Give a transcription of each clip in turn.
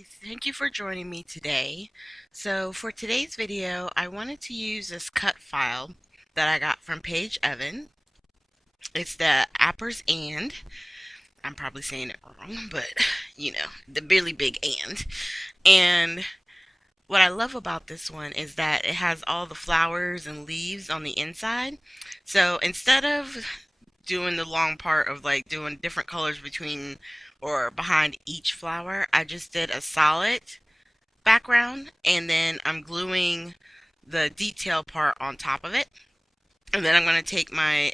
everybody. Thank you for joining me today. So for today's video, I wanted to use this cut file that I got from Paige Evan. It's the Appers and. I'm probably saying it wrong, but the really big and. And what I love about this one is that it has all the flowers and leaves on the inside. So instead of doing the long part of like doing different colors between or behind each flower, I just did a solid background and then I'm gluing the detail part on top of it. And then I'm going to take my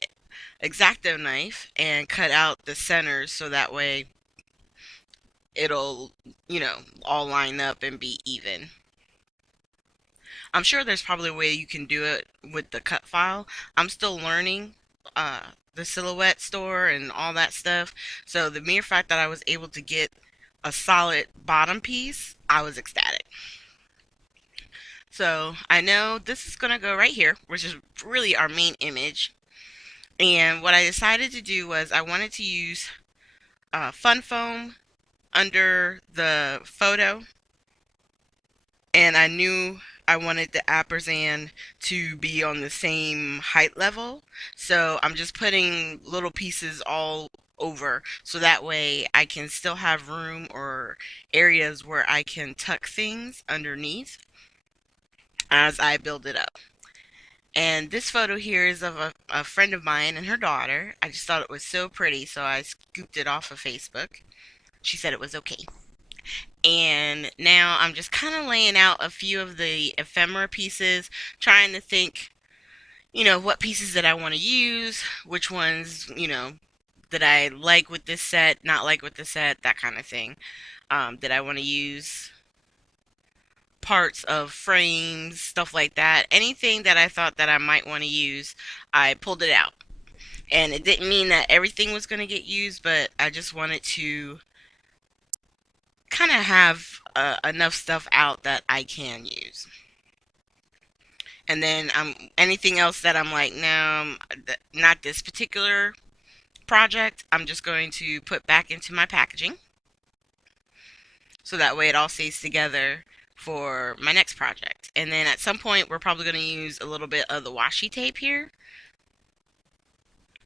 X-Acto knife and cut out the centers so that way it'll, all line up and be even. I'm sure there's probably a way you can do it with the cut file. I'm still learning the Silhouette store and all that stuff. So the mere fact that I was able to get a solid bottom piece, I was ecstatic. So I know this is going to go right here, which is really our main image. And what I decided to do was I wanted to use Fun Foam under the photo. And I knew I wanted the ampersand to be on the same height level. So I'm just putting little pieces all over so that way I can still have room or areas where I can tuck things underneath as I build it up. And this photo here is of a friend of mine and her daughter. I just thought it was so pretty, so I scooped it off of Facebook. She said it was okay. And now I'm just kind of laying out a few of the ephemera pieces, trying to think, what pieces that I want to use, which ones, that I like with this set, not like with the set, that kind of thing. That I want to use parts of frames, stuff like that. Anything that I thought that I might want to use, I pulled it out. And it didn't mean that everything was going to get used, but I just wanted to kind of have enough stuff out that I can use. And then anything else that I'm like, no, not this particular project, I'm just going to put back into my packaging. So that way it all stays together for my next project. And then at some point we're probably going to use a little bit of the washi tape here.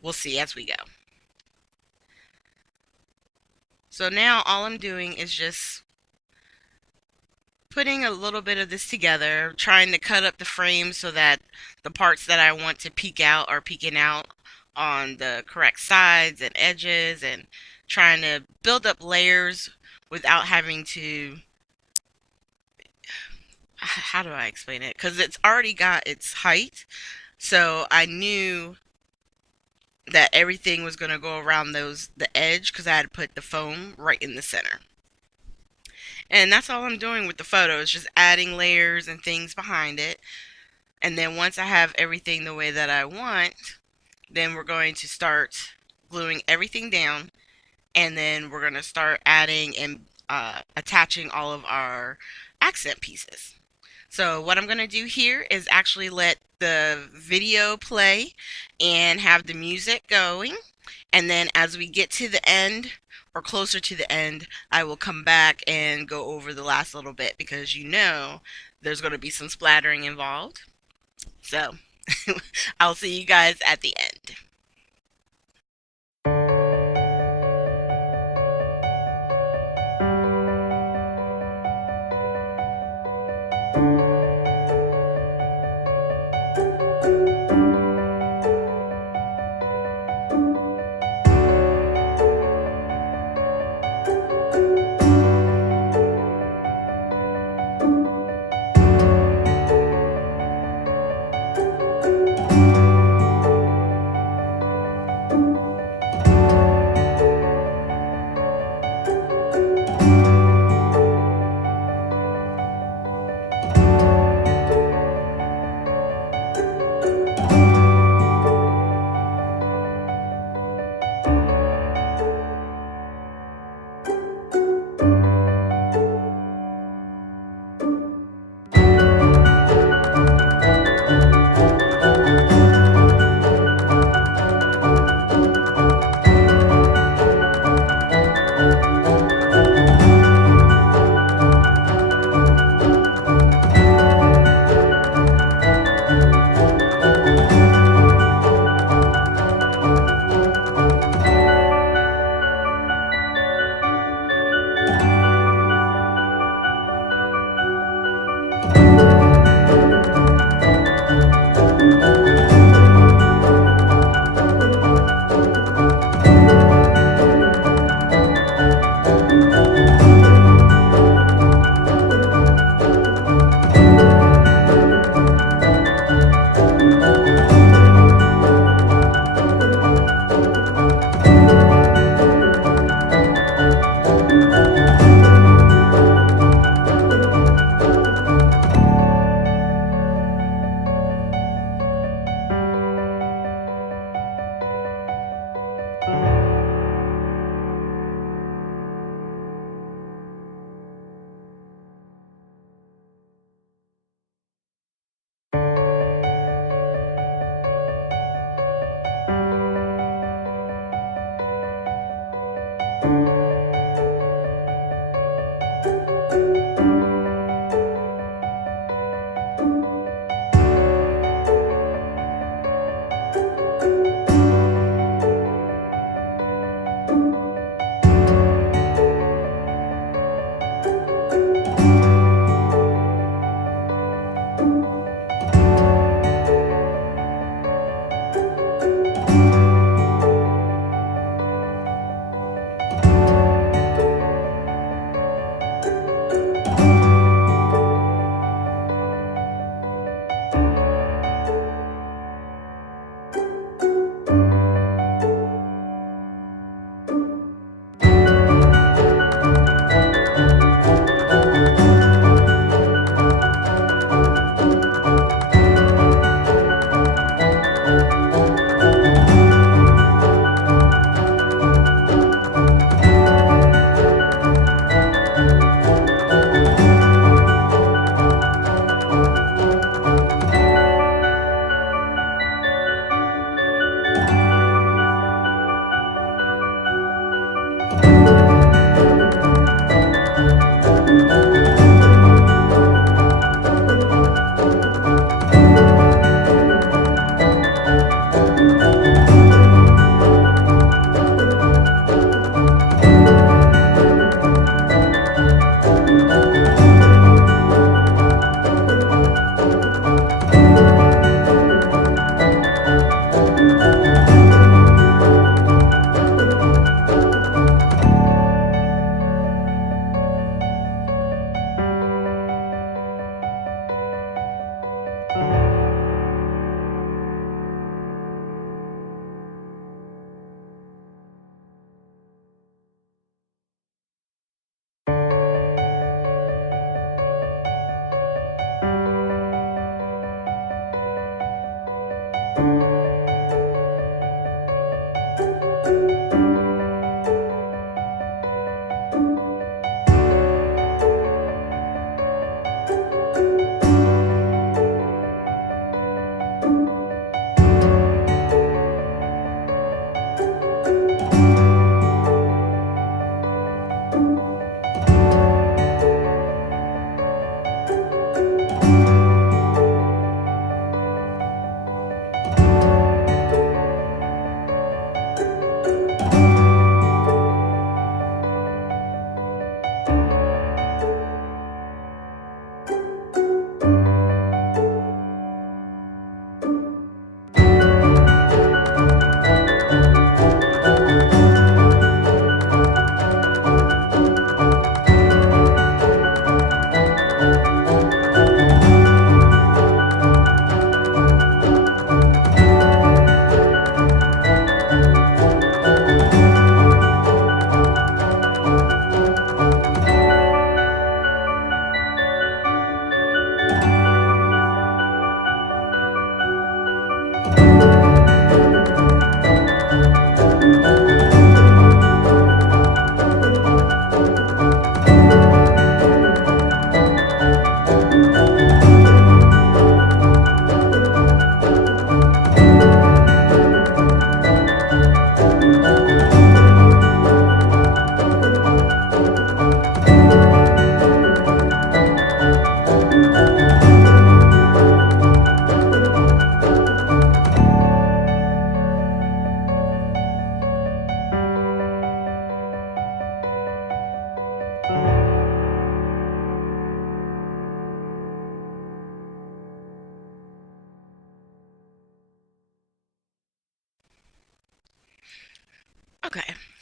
We'll see as we go. So now all I'm doing is just putting a little bit of this together, trying to cut up the frame so that the parts that I want to peek out are peeking out on the correct sides and edges, and trying to build up layers without having to, how do I explain it? Because it's already got its height, so I knew that everything was going to go around the edge because I had to put the foam right in the center. And that's all I'm doing with the photo, is just adding layers and things behind it. And then once I have everything the way that I want, then we're going to start gluing everything down, and then we're going to start adding and attaching all of our accent pieces. So what I'm going to do here is actually let the video play and have the music going. And then as we get to the end or closer to the end, I will come back and go over the last little bit because there's going to be some splattering involved. So I'll see you guys at the end.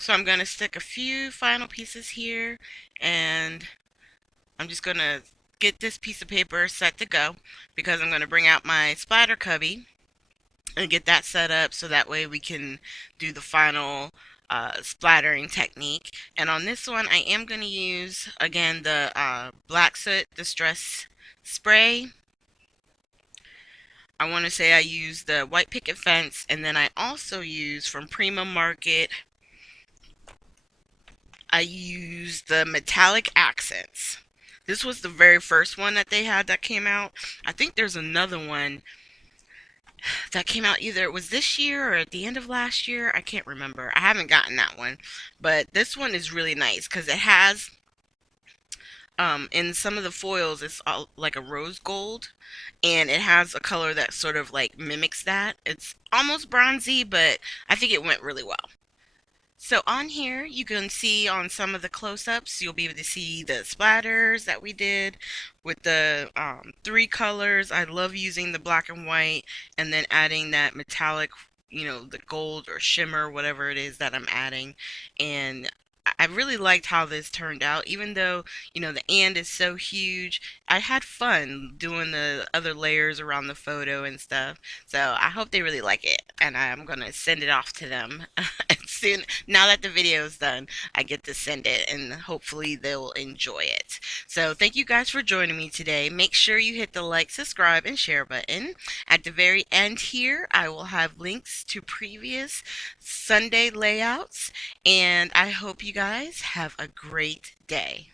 So I'm going to stick a few final pieces here, and I'm just going to get this piece of paper set to go because I'm going to bring out my splatter cubby and get that set up so that way we can do the final splattering technique. And on this one, I am going to use, again, the Black Soot Distress Spray. I want to say I use the White Picket Fence, and then I also use from Prima Market, I use the Metallic Accents. This was the very first one that they had that came out. I think there's another one that came out, either it was this year or at the end of last year. I can't remember. I haven't gotten that one. But this one is really nice because it has, in some of the foils, it's all like a rose gold. And it has a color that sort of like mimics that. It's almost bronzy, but I think it went really well. So on here, you can see on some of the close-ups, you'll be able to see the splatters that we did with the three colors. I love using the black and white and then adding that metallic, the gold or shimmer, whatever it is that I'm adding. And I really liked how this turned out, even though, the and is so huge. I had fun doing the other layers around the photo and stuff. So I hope they really like it, and I'm gonna send it off to them soon. Now that the video is done, I get to send it, and hopefully they'll enjoy it. So thank you guys for joining me today. Make sure you hit the like, subscribe, and share button. At the very end here, I will have links to previous Sunday layouts, and I hope you guys have a great day.